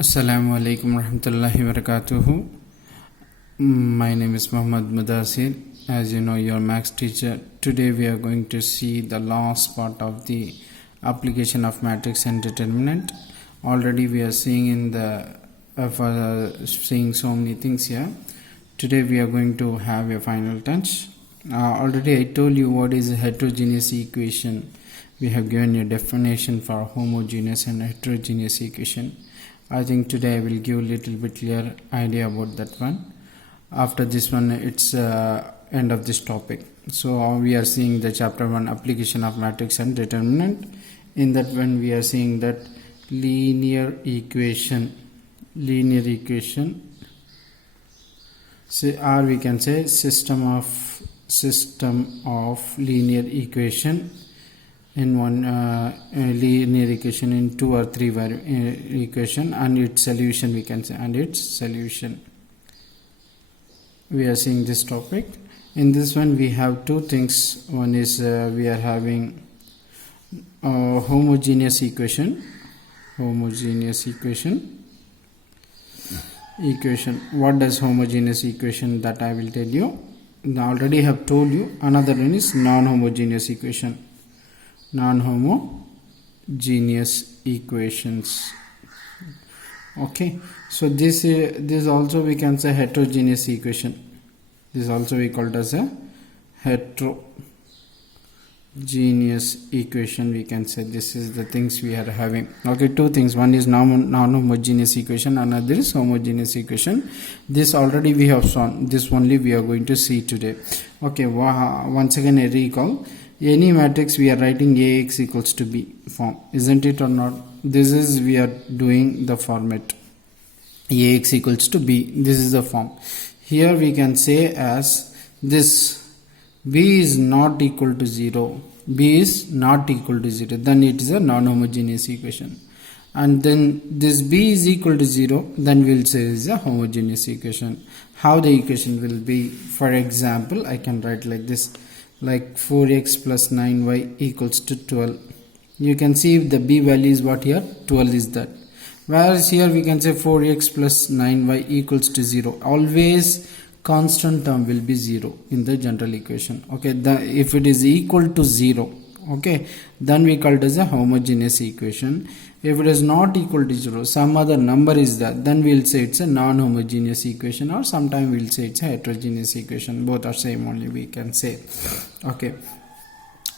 Assalamu alaikum warahmatullahi wabarakatuh. My name is Muhammad Mudassir. As you know, your maths teacher. Today we are going to see the last part of the application of matrix and determinant. Already we are seeing in the seeing so many things here. Today we are going to have a final touch. Already I told you what is a heterogeneous equation. We have given a definition for homogeneous and heterogeneous equation. I think today I will give a little bit clear idea about that one. After this one, it's end of this topic. So we are seeing the chapter 1 application of matrix and determinant. In that one we are seeing that linear equation, or we can say system of linear equation in one linear equation in 2 or 3 equation and its solution, we can say, and its solution. We are seeing this topic. In this one we have two things. One is we are having homogeneous equation. What does homogeneous equation? That I will tell you. I already have told you. Another one is non-homogeneous equation. Non-homogeneous equations. Okay, so this also we can say heterogeneous equation. This also we called as a heterogeneous equation. We can say this is the things we are having. Okay, two things. One is non-homogeneous equation, another is homogeneous equation. This already we have shown. This only we are going to see today. Okay, once again I recall. Any matrix we are writing Ax equals to B form, isn't it or not? This is we are doing the format Ax equals to B. This is the form. Here we can say as this B is not equal to 0. B is not equal to 0. Then it is a non-homogeneous equation. And then this B is equal to 0. Then we will say it is a homogeneous equation. How the equation will be? For example, I can write like this. Like 4x plus 9y equals to 12. You can see if the B value is what here? 12 is that. Whereas here we can say 4x plus 9y equals to 0. Always constant term will be 0 in the general equation. Okay, if it is equal to 0, okay, then we call it as a homogeneous equation. If it is not equal to 0, some other number is there, then we will say it's a non-homogeneous equation, or sometimes we will say it's a heterogeneous equation. Both are same only, we can say. Okay,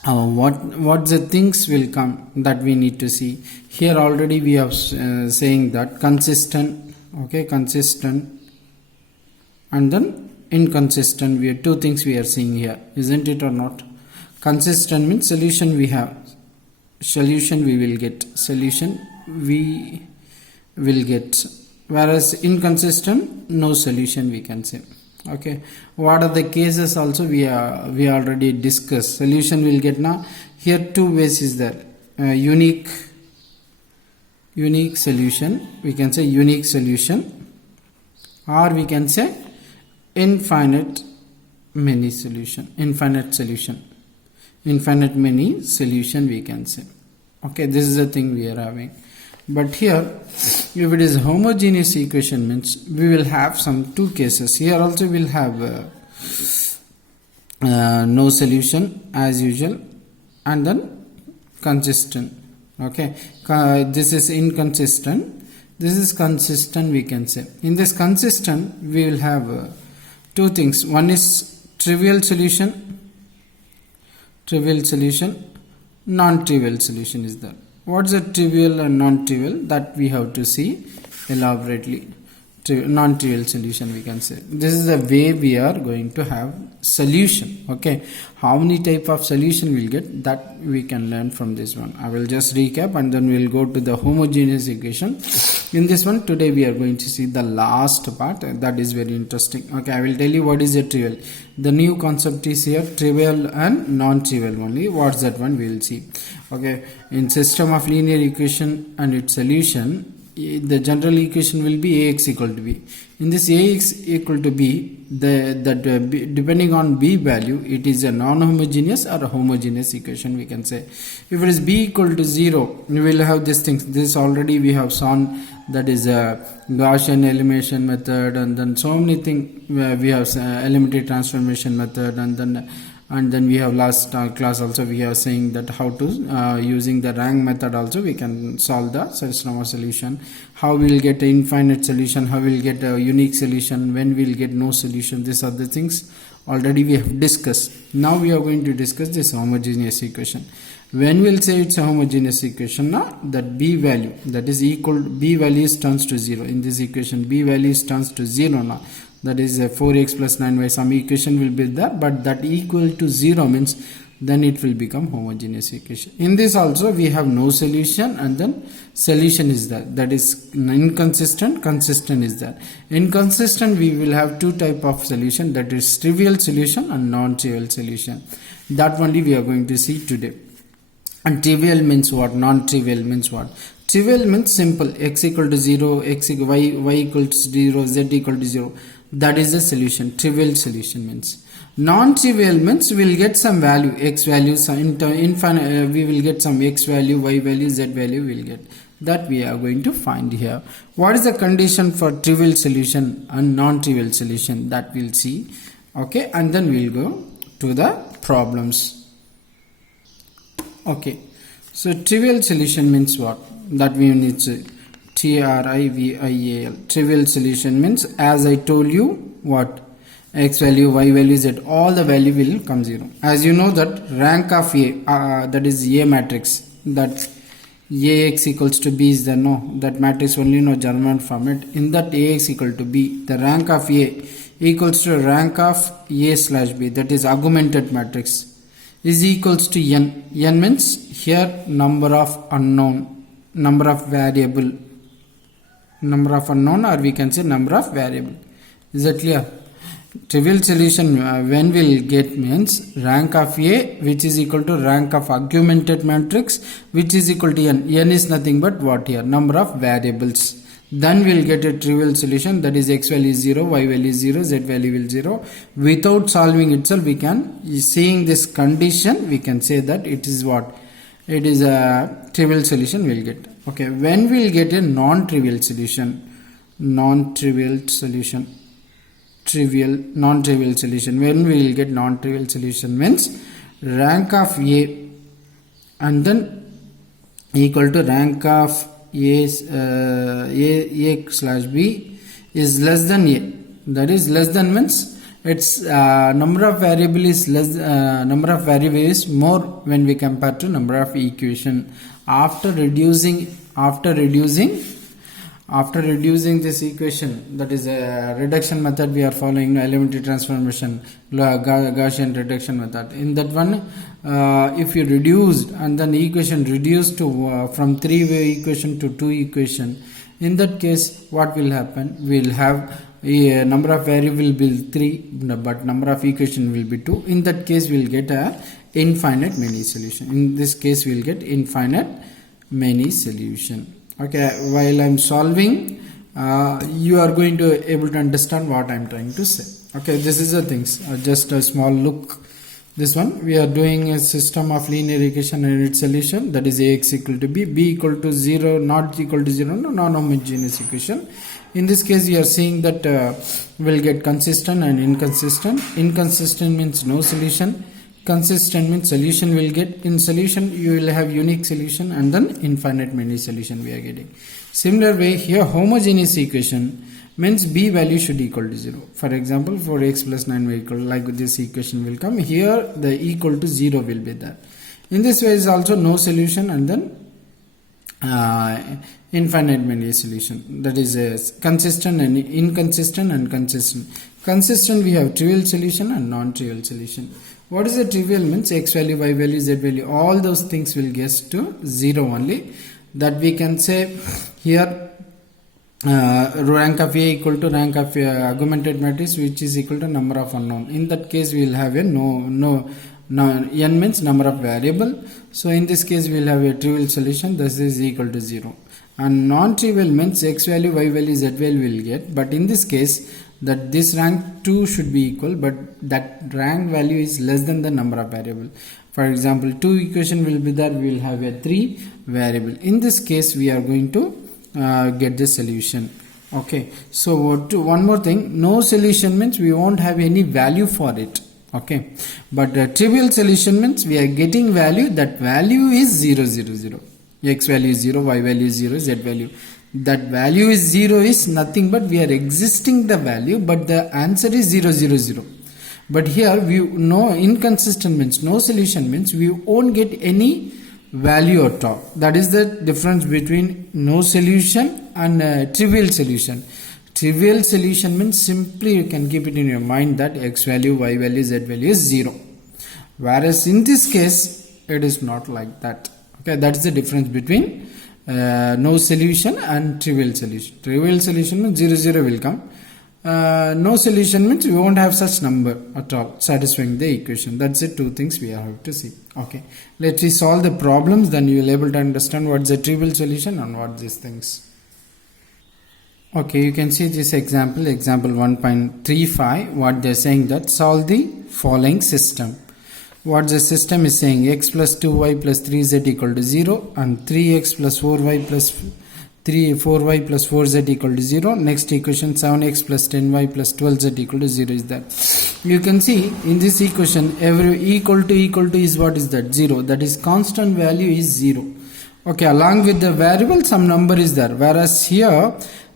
what the things will come that we need to see here. Already we have saying that consistent, okay, consistent, and then inconsistent. We have two things we are seeing here, isn't it or not? Consistent means solution we have, solution we will get, whereas inconsistent, no solution we can say. Okay, what are the cases also we already discussed. Solution will get now. Here two ways is there. Unique solution, we can say unique solution, or we can say infinite many solution, infinite many solution we can say. Okay, this is the thing we are having. But here, if it is homogeneous equation, means we will have some two cases. Here also we will have no solution as usual, and then consistent. Okay, this is inconsistent, this is consistent we can say. In this consistent we will have two things. One is trivial solution, non-trivial solution is there. What's a trivial and non-trivial? That we have to see elaborately. Non-trivial solution we can say. This is the way we are going to have solution. Okay, how many type of solution we'll get, that we can learn from this one. I will just recap and then we'll go to the homogeneous equation. In this one today we are going to see the last part, that is very interesting. Okay, I will tell you what is a trivial. The new concept is here, trivial and non-trivial only. What's that one we will see. Okay, in system of linear equation and its solution, the general equation will be Ax equal to B. In this Ax equal to B, depending on B value, it is a non-homogeneous or a homogeneous equation we can say. If it is B equal to 0, we will have these things. This already we have shown that is a Gaussian elimination method, and then so many things. We have elementary transformation method, and then we have last class also we are saying that how to using the rank method also we can solve the system solution. How we will get an infinite solution, how we will get a unique solution, when we will get no solution. These are the things already we have discussed. Now we are going to discuss this homogeneous equation. When we'll say it's a homogeneous equation, now that b value that is equal, b value turns to 0 in this equation, b value turns to 0 now. That is 4x plus 9y, some equation will be there, but that equal to 0 means then it will become homogeneous equation. In this also we have no solution, and then solution is there, that is inconsistent, consistent is there. Inconsistent we will have two type of solution, that is trivial solution and non-trivial solution. That only we are going to see today. And trivial means what, non-trivial means what? Trivial means simple, x equal to 0, y equal to 0, z equal to 0. That is the solution. Trivial solution means. Non-trivial means we will get some value, x value, some infinite, we will get some x value, y value, z value we will get. That we are going to find here. What is the condition for trivial solution and non-trivial solution? That we'll see. Okay, and then we'll go to the problems. Okay, so trivial solution means what? That we need to trivial. Trivial solution means, as I told you, what? X value, y value, z, all the value will come 0. As you know that rank of A, that is A matrix, that Ax equals to B is there, no, that matrix only no German format. In that Ax equal to B, the rank of A equals to rank of A slash B, that is augmented matrix, is equals to n. N means here number of unknown, number of variable, number of unknown, or we can say number of variable. Is that clear? Trivial solution when we'll get means rank of A which is equal to rank of augmented matrix which is equal to n. N is nothing but what here? Number of variables. Then we'll get a trivial solution, that is x value is 0, y value is 0, z value will 0. Without solving itself we can, seeing this condition we can say that it is what? It is a trivial solution we'll get. Okay, when we'll get a non-trivial solution, non-trivial solution, trivial, non-trivial solution, when we will get non-trivial solution means rank of A and then equal to rank of A slash B is less than A. That is less than means its number of variable is less, number of variable is more when we compare to number of equation. After reducing this equation, that is a reduction method we are following, elementary transformation, Gaussian reduction method. In that one, if you reduced and then equation reduced to from 3-way equation to 2 equation, in that case what will happen? We will have a number of variable will be 3, but number of equation will be 2. In that case we will get a infinite many solution. In this case we will get infinite many solution. Okay, while I am solving, you are going to able to understand what I am trying to say. Okay, this is the things, just a small look. This one we are doing a system of linear equation and its solution, that is Ax equal to B, B equal to 0, not equal to 0, no, non-homogeneous equation. In this case we are seeing that we'll get consistent and inconsistent. Inconsistent means no solution. Consistent means solution will get, in solution you will have unique solution, and then infinite many solution we are getting. Similar way here homogeneous equation means B value should equal to 0. For example, for x plus 9y equal, like this equation will come here, the equal to 0 will be there. In this way is also no solution, and then infinite many solution, that is consistent and inconsistent and consistent. Consistent we have trivial solution and non-trivial solution. What is the trivial means? X value, y value, z value, all those things will get to 0 only. That we can say here rank of A equal to rank of augmented matrix which is equal to number of unknown. In that case we will have a no, n means number of variable. So in this case we will have a trivial solution, this is equal to 0. And non-trivial means x value, y value, z value will get, but in this case that this rank 2 should be equal, but that rank value is less than the number of variable. For example, 2 equation will be there, we will have a 3 variable. In this case we are going to get the solution. Okay, so one more thing, no solution means we won't have any value for it. Okay, but trivial solution means we are getting value, that value is 0 0 0, x value is 0, y value is 0, z value, that value is 0 is nothing but we are existing the value, but the answer is 0 0 0. But here we no inconsistent means no solution means we won't get any value at all. That is the difference between no solution and trivial solution. Trivial solution means simply you can keep it in your mind that x value, y value, z value is 0. Whereas in this case it is not like that. Okay, that is the difference between no solution and trivial solution. Trivial solution means 0 0 will come. No solution means we won't have such number at all satisfying the equation. That's the two things we have to see. Okay, let's solve the problems, then you will able to understand what's the trivial solution and what these things. Okay, you can see this example 1.35. what they're saying that solve the following system. What the system is saying, x plus 2y plus 3z equal to 0 and 3x plus 4y plus 4y plus 4z equal to 0. Next equation 7x plus 10y plus 12z equal to 0 is that. You can see in this equation every equal to is what is that? 0. That is constant value is 0. Okay, along with the variable some number is there, whereas here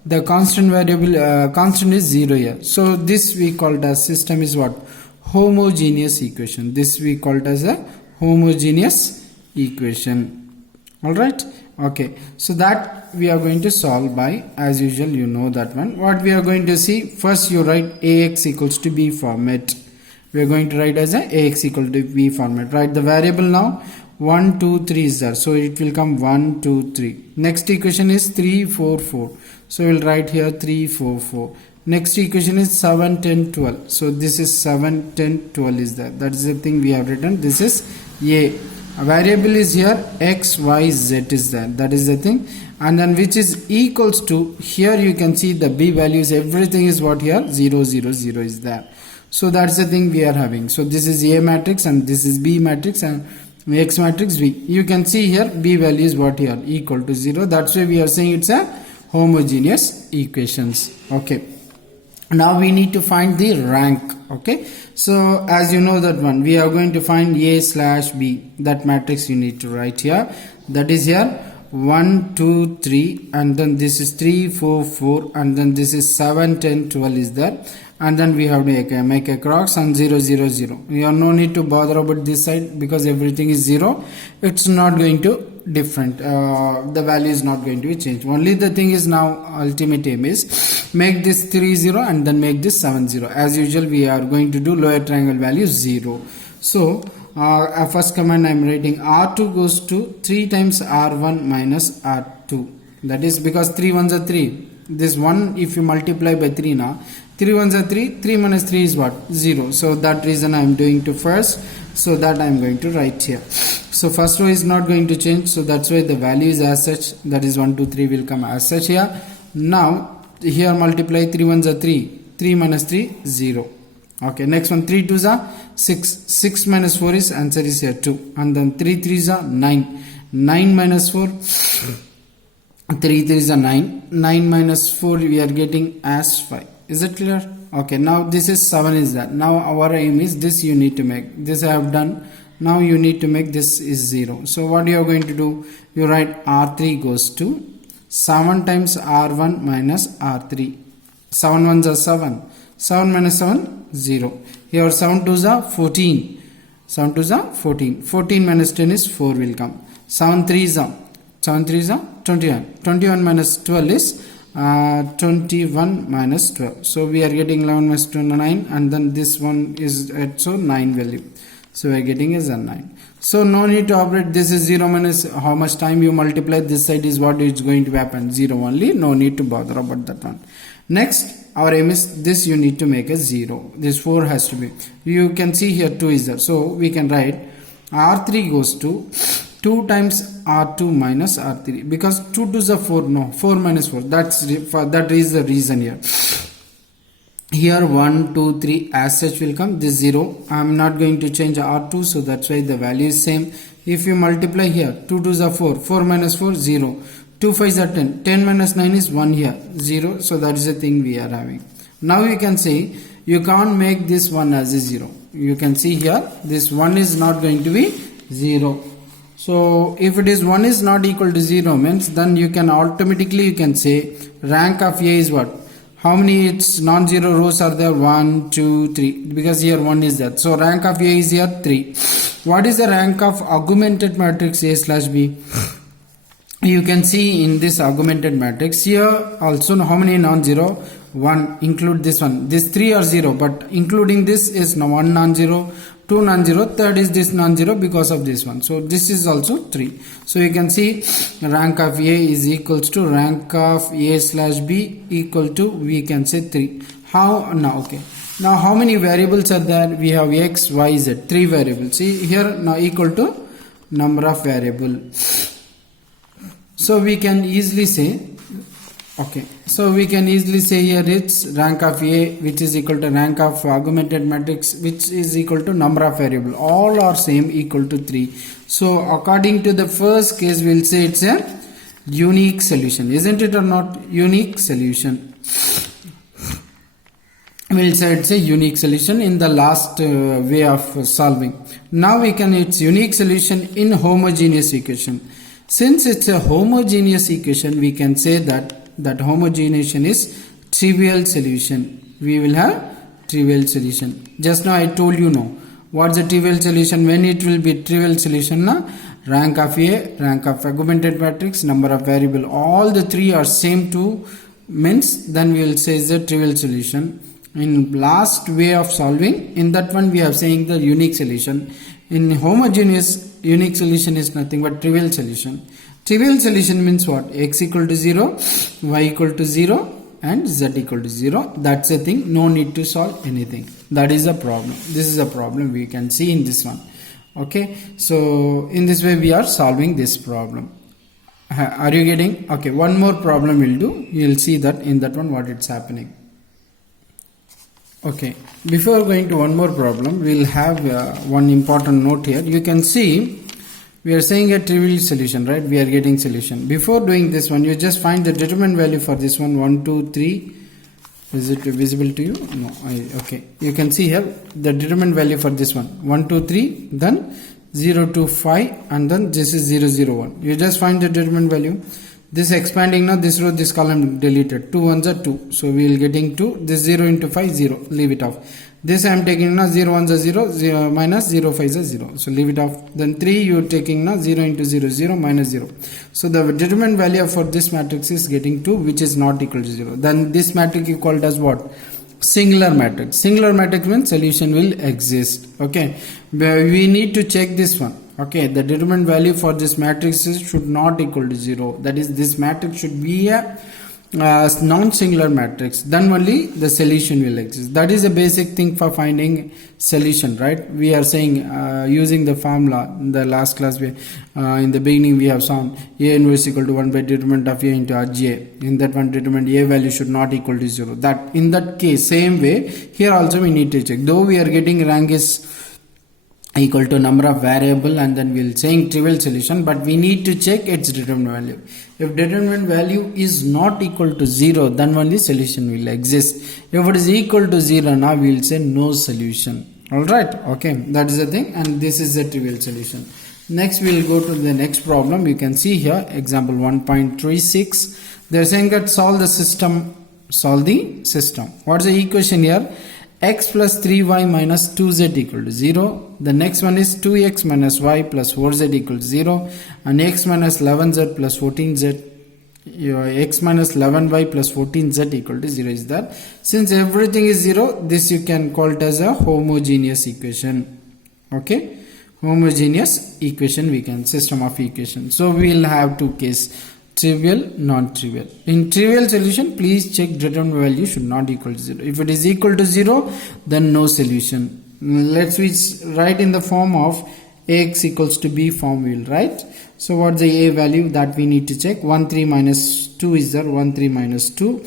the constant variable constant is 0 here. So this we called as system is what? Homogeneous equation. This we called as a homogeneous equation. Alright. Okay, so that we are going to solve by, as usual you know that one. What we are going to see, first you write ax equals to b format. We are going to write as a ax equal to b format. Write the variable now. 1 2 3 is there, so it will come 1 2 3. Next equation is 3 4 4, so we will write here 3 4 4. Next equation is 7 10 12, so this is 7 10 12 is there. That is the thing we have written. This is a variable is here, x y z is there. That is the thing. And then which is equals to, here you can see the b values, everything is what here? 0 0 0 is there. So that's the thing we are having. So this is a matrix and this is b matrix and x matrix v. You can see here b value is what here? Equal to 0. That's why we are saying it's a homogeneous equations. Okay, now we need to find the rank. Okay, so as you know that one, we are going to find a slash b. That matrix you need to write here. That is here 1 2 3, and then this is 3 4 4, and then this is 7 10 12 is there. And then we have to make a cross and 0 0 0. We have no need to bother about this side because everything is 0. It's not going to different, the value is not going to be changed. Only the thing is now ultimate aim is make this 3 0 and then make this 7 0. As usual we are going to do lower triangle value 0. So first command I am writing r2 goes to 3 times r1 minus r2. That is because 3 ones are 3. This 1 if you multiply by 3 now, 3 ones are 3, 3 minus 3 is what? 0. So that reason I am doing to first, so that I am going to write here. So first row is not going to change, so that's why the value is as such, that is 1 2 3 will come as such here. Now here multiply, 3 ones are 3, 3 minus 3 0. Okay, next one 3 2s are 6, 6 minus 4 is answer is here 2, and then 3 3s are 9, 9 minus 4 3 3s are 9, 9 minus 4 we are getting as 5. Is it clear? Okay, now this is 7 is that. Now our aim is this you need to make. This I have done. Now you need to make this is 0. So what you are going to do? You write R3 goes to 7 times R1 minus R3. 7 ones are 7. 7 minus 7, 0. Here 7 2s are 14. 7 2s are 14. 14 minus 10 is 4 will come. 7 3s are 21. 21 minus 12 is 21 minus 12. So we are getting 11 minus 29, and then this one is at so 9 value. So we are getting is a 9. So no need to operate. This is 0 minus how much time you multiply. This side is what is going to happen, 0 only. No need to bother about that one. Next, our aim is this you need to make a 0. This 4 has to be. You can see here 2 is there. So we can write R3 goes to 2 times R2 minus R3, because 2 2s are 4, no, 4 minus 4, that is the reason here. Here 1 2 3 as such will come, this 0, I am not going to change R2, so that's why the value is same. If you multiply here 2 2s are 4, 4 minus 4 0, 2 5s are 10. 10 minus 9 is 1 here. 0. So that is the thing we are having. Now you can say you can't make this one as a 0. You can see here this 1 is not going to be 0. So if it is 1 is not equal to 0 means then you can automatically you can say rank of A is what? How many its non-zero rows are there? 1, 2, 3. Because here 1 is there. So rank of A is here 3. What is the rank of augmented matrix A slash B? You can see in this augmented matrix here also how many non-zero? 1. Include this one. This 3 are 0 but including this is now 1 non-zero, 2 non-zero, third is this non-zero because of this one. So this is also 3. So you can see rank of A is equals to rank of A slash B equal to we can say 3. How now? Okay. Now how many variables are there? We have X, Y, Z. 3 variables. See here now equal to number of variable. So we can easily say okay. So we can easily say here it's rank of A which is equal to rank of augmented matrix which is equal to number of variable. All are same equal to 3. So according to the first case we'll say it's a unique solution. Isn't it or not? Unique solution. We'll say it's a unique solution in the last way of solving. Now we can it's unique solution in homogeneous equation. Since it's a homogeneous equation we can say that homogeneous is trivial solution. We will have trivial solution. Just now I told you no. What's the trivial solution? When it will be trivial solution na? Rank of A, rank of augmented matrix, number of variable. All the 3 are same to means then we will say is the trivial solution. In last way of solving, in that one we are saying the unique solution. In homogeneous, unique solution is nothing but trivial solution. Trivial solution means what? X equal to 0, Y equal to 0 and Z equal to 0. That's the thing. No need to solve anything. That is the problem. This is a problem we can see in this one. Okay. So in this way we are solving this problem. Are you getting? Okay. One more problem we'll do. You'll see that in that one what it's happening. Okay. Before going to one more problem, we'll have one important note here. You can see we are saying a trivial solution, right? We are getting solution. Before doing this one, you just find the determinant value for this one. 1, 2, 3. Is it visible to you? No. Okay. You can see here the determinant value for this one. 1, 2, 3. Then 0, 2, 5. And then this is 0, 0, 1. You just find the determinant value. This expanding now, this row, this column deleted. 2 ones are 2. So we will getting 2. This 0 into 5, 0. Leave it off. This I am taking now 0 ones are 0, 0 minus 0 5s are 0. So leave it off. Then 3 you are taking now 0 into 0, 0 minus 0. So the determinant value for this matrix is getting 2 which is not equal to 0. Then this matrix you called as what? Singular matrix. Singular matrix means solution will exist. Okay. We need to check this one. Okay, the determinant value for this matrix should not equal to 0. That is, this matrix should be a non-singular matrix. Then only the solution will exist. That is a basic thing for finding solution, right? We are saying using the formula in the last class. In the beginning we have found A inverse equal to 1 by determinant of A into Rj. In that one determinant A value should not equal to 0. That in that case, same way here also we need to check. Though we are getting rank is equal to number of variable and then we'll saying trivial solution, but we need to check its determinant value. If determinant value is not equal to 0, then only solution will exist. If it is equal to 0, now we will say no solution. Alright, okay, that is the thing, and this is the trivial solution. Next we will go to the next problem. You can see here example 1.36. They are saying that solve the system. What is the equation here? X plus 3y minus 2z equal to 0. The next one is 2x minus y plus 4z equal to 0. And x minus 11z plus 14z. X minus 11y plus 14z equal to 0 is that. Since everything is 0, this you can call it as a homogeneous equation. Okay. Homogeneous equation we can, system of equation. So we will have two cases. Trivial, non-trivial. In trivial solution, please check determinant value should not equal to 0. If it is equal to 0, then no solution. Let's write in the form of Ax equals to B form we will write. So what's the A value that we need to check? 1, 3 minus 2 is there. 1, 3 minus 2.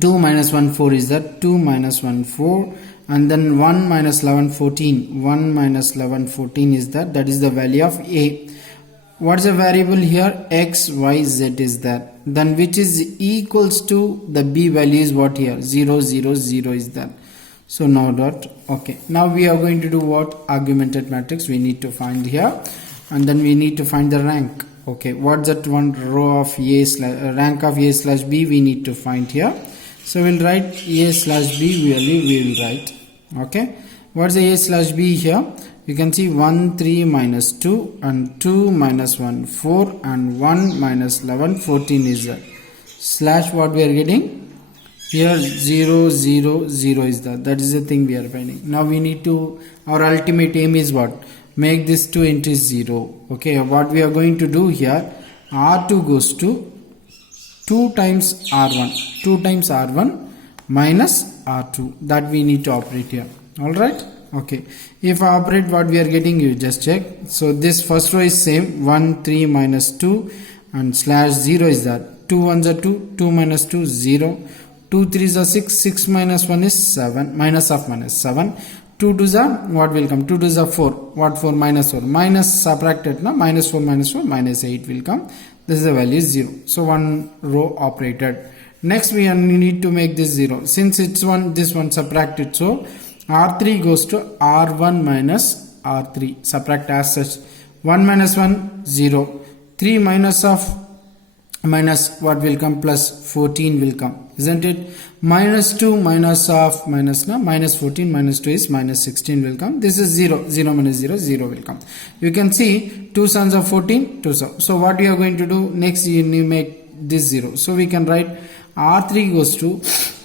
2 minus 1, 4 is that. 2 minus 1, 4. And then 1 minus 11, 14. 1 minus 11, 14 is that. That is the value of A. What's the variable here? X, Y, Z is there. Then which is equals to the B value is what here? 0, 0, 0 is there. So no dot. Okay. Now we are going to do what? Augmented matrix we need to find here. And then we need to find the rank. Okay. What's that one row of A slash, rank of A slash B we need to find here. So we'll write A slash B value we will write. Okay. What's the A slash B here? You can see 1, 3 minus 2 and 2 minus 1, 4 and 1 minus 11, 14 is there. Slash what we are getting? Here 0, 0, 0 is there. That is the thing we are finding. Now we need to, our ultimate aim is what? Make this 2 entries 0. Okay, what we are going to do here, R2 goes to 2 times R1. 2 times R1 minus R2. That we need to operate here. Alright. Okay, if I operate what we are getting, you just check. So this first row is same, 1, 3 minus 2 and slash 0 is that. 2 1s are 2, 2 minus 2 0, 2 3s are 6, 6 minus 1 is 7, minus of minus 7, 2 2s are what will come, 2 2s are 4, what 4 minus 4, minus subtracted now, minus 4 minus 4, minus 8 will come. This is the value is 0. So one row operated. Next we need to make this 0. Since it's one, this one subtracted, so R3 goes to R1 minus R3. Subtract as such. 1 minus 1, 0. 3 minus of minus what will come plus 14 will come. Isn't it? Minus 2 minus of minus na minus 14 minus 2 is minus 16 will come. This is 0. 0 minus 0, 0 will come. You can see 2 sons of 14, 2 sons. So what we are going to do next, you make this 0. So we can write R3 goes to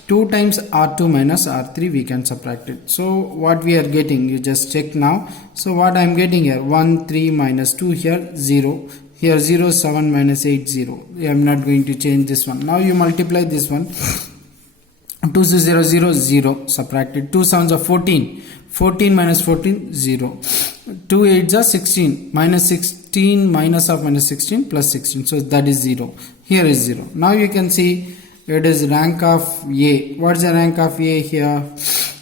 2 times R2 minus R3 we can subtract it. So what we are getting, you just check now. So what I am getting here, 1, 3 minus 2 here, 0. Here 0, 7 minus 8, 0. I am not going to change this one. Now you multiply this one. 2 0, 0, 0. Subtracted. 2 sounds of 14. 14 minus 14, 0. 2 8s are 16. Minus 16 minus of minus 16 plus 16. So that is 0. Here is 0. Now you can see it is rank of A. What is the rank of A here?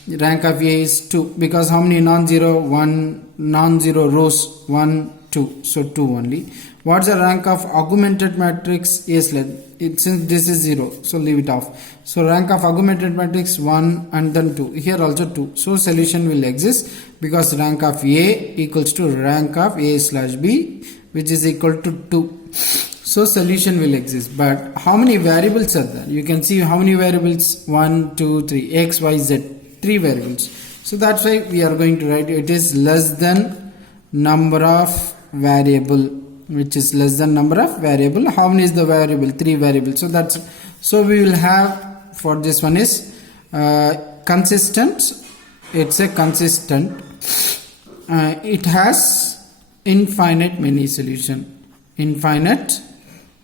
Rank of A is 2 because how many non-zero? 1 non-zero rows, 1, 2. So 2 only. What's the rank of augmented matrix? A slash. Since this is 0, so leave it off. So rank of augmented matrix 1 and then 2. Here also 2. So solution will exist because rank of A equals to rank of A slash B, which is equal to 2. So solution will exist. But how many variables are there? You can see how many variables? 1, 2, 3. X, Y, Z. 3 variables. So that's why we are going to write it is less than number of variable, which is less than number of variable. How many is the variable? 3 variables. So we will have for this one is consistent. It's a consistent. It has infinite many solution. Infinite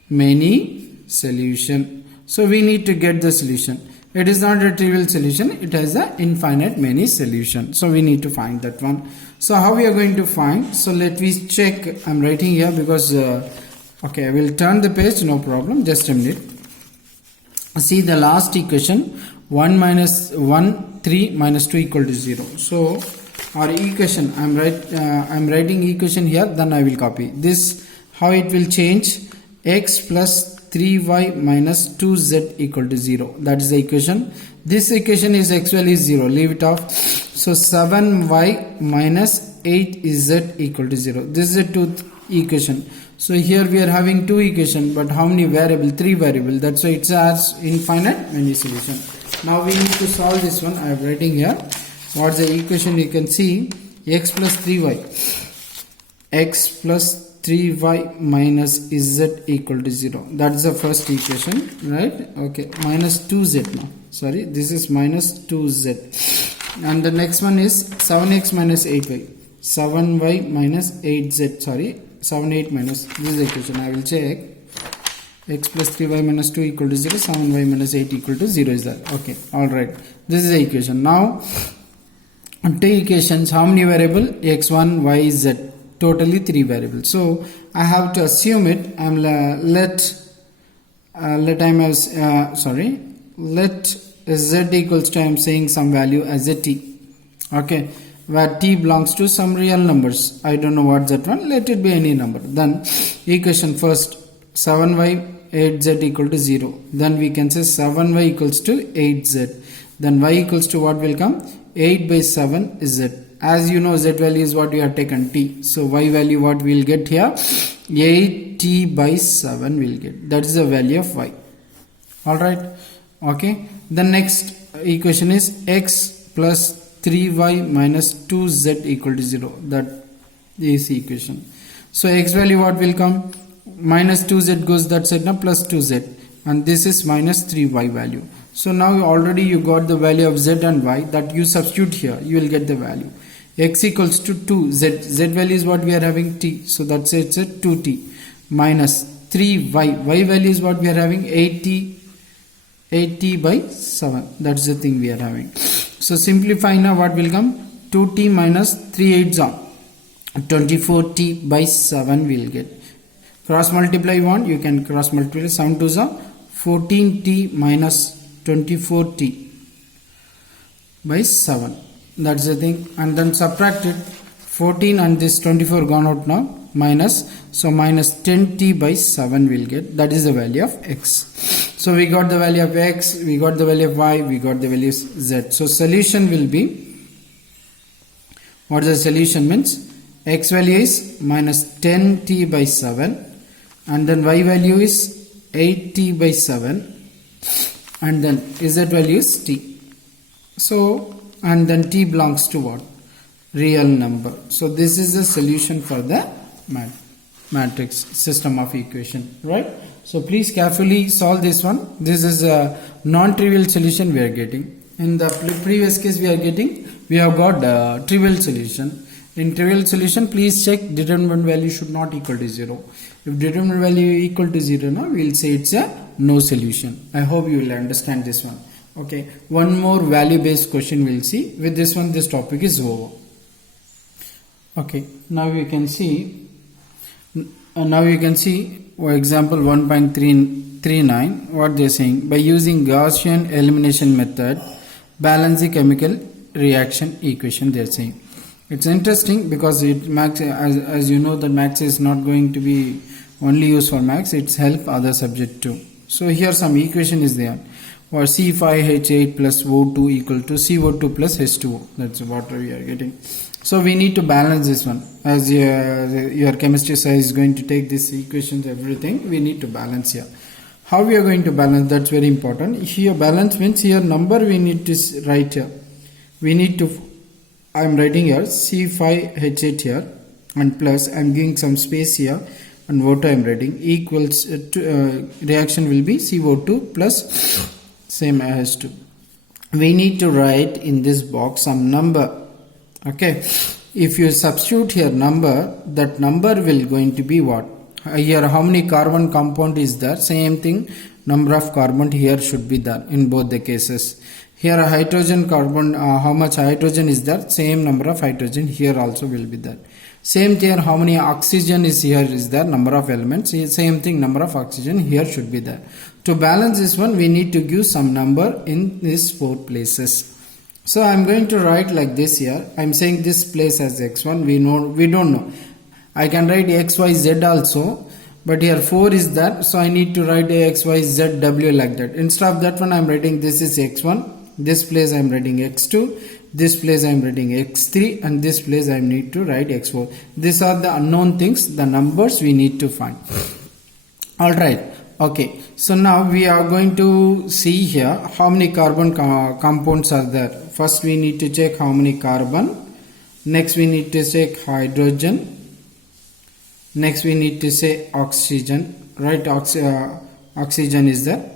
many solution. So we need to get the solution. It is not a trivial solution. It has a infinite many solution. So we need to find that one. So how we are going to find? So let me check. I'm writing here because okay, I will turn the page. No problem. Just a minute. See the last equation. 1 minus 1 3 minus 2 equal to 0. So our equation. I'm writing equation here. Then I will copy this. How it will change? X plus 3y minus 2z equal to 0. That is the equation. This equation is actually 0. Leave it off. So 7y minus 8z equal to 0. This is a 2th equation. So here we are having 2 equation, but how many variable? 3 variable. That's why it has infinite many solution. Now we need to solve this one. I am writing here. What's the equation? You can see x plus 3y. X plus 3y minus z equal to 0. That's the first equation, right? Okay, minus 2z now. Sorry, this is minus 2z. And the next one is 7x minus 8y. 7y minus 8z. Sorry, 7, 8 minus. This is the equation. I will check. X plus 3y minus 2 equal to 0. 7y minus 8 equal to 0 is that. Okay, alright. This is the equation. Now, 2 equations. How many variable? x1, y, z. Totally 3 variables. So I have to assume it. Let z equals to, I am saying some value as a t. Okay, where t belongs to some real numbers. I don't know what's that one. Let it be any number. Then equation first 7y 8z equal to 0. Then we can say 7y equals to 8z. Then y equals to what will come? 8 by 7 is z. As you know, z value is what we have taken t. So y value what we will get here? 8t by 7 will get. That is the value of y. Alright. Okay. The next equation is x plus 3y minus 2z equal to 0. That is the equation. So x value what will come? Minus 2z goes that side now, plus 2z, and this is minus 3y value. So now already you got the value of z and y, that you substitute here, you will get the value. X equals to 2, z value is what we are having, t, so that's it's a 2t minus 3y, y value is what we are having, 8t by 7, that's the thing we are having. So simplify now, what will come? 2t minus 3 8s on 24t by 7 will get. Cross multiply one, you can cross multiply 7 to 14t minus 24t by 7. That's the thing. And then subtract it. 14 and this 24 gone out now. Minus. So minus 10t by 7 will get. That is the value of x. So we got the value of x, we got the value of y, we got the value of z. So solution will be, what the solution means? X value is minus 10t by 7. And then y value is 8t by 7, and then z value is t. So, and then t belongs to what? Real number. So this is the solution for the matrix system of equation, right? So please carefully solve this one. This is a non-trivial solution we are getting. In the previous case we have got trivial solution. In trivial solution, please check determinant value should not equal to 0. If determinant value equal to 0 now, we will say it's a no solution. I hope you will understand this one. Okay, one more value based question we will see. With this one, this topic is over. Okay, now you can see for example 1.39 what they are saying. By using Gaussian elimination method, balance the chemical reaction equation, they are saying. It's interesting because maths, as you know, that maths is not going to be only used for maths, it's help other subject too. So here some equation is there, or C5H8 plus O2 equal to CO2 plus H2O. That's what we are getting. So we need to balance this one. As your chemistry sir is going to take this equations, everything, we need to balance here. How we are going to balance, that's very important. Here balance means here number we need to write here. We need to, I am writing here C5H8 here and plus I am giving some space here and what I am writing equals reaction will be CO2 plus same as H2. We need to write in this box some number. Okay, if you substitute here number, that number will going to be what? Here how many carbon compound is there? Same thing, number of carbon here should be there in both the cases. Here a hydrogen carbon, how much hydrogen is there? Same number of hydrogen here also will be there. Same thing, how many oxygen is here is there? Number of elements. Same thing, number of oxygen here should be there. To balance this one, we need to give some number in these 4 places. So I am going to write like this here. I am saying this place as x1. We don't know. I can write x, y, z also. But here 4 is there. So I need to write a x, y, z, w like that. Instead of that one, I am writing this is x1. This place I am writing x2, this place I am writing x3, and this place I need to write x4. These are the unknown things, the numbers we need to find. Alright, okay. So now we are going to see here how many carbon compounds are there. First we need to check how many carbon. Next we need to check hydrogen. Next we need to say oxygen. Right, oxygen is there.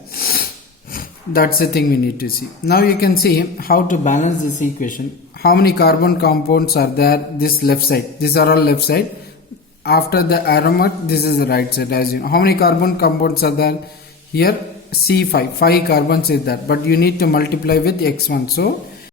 That's the thing we need to see. Now you can see how to balance this equation. How many carbon compounds are there? This left side. These are all left side. After the arrow mark, this is the right side. As you know, how many carbon compounds are there? Here C5. 5 carbons is there. But you need to multiply with x1. So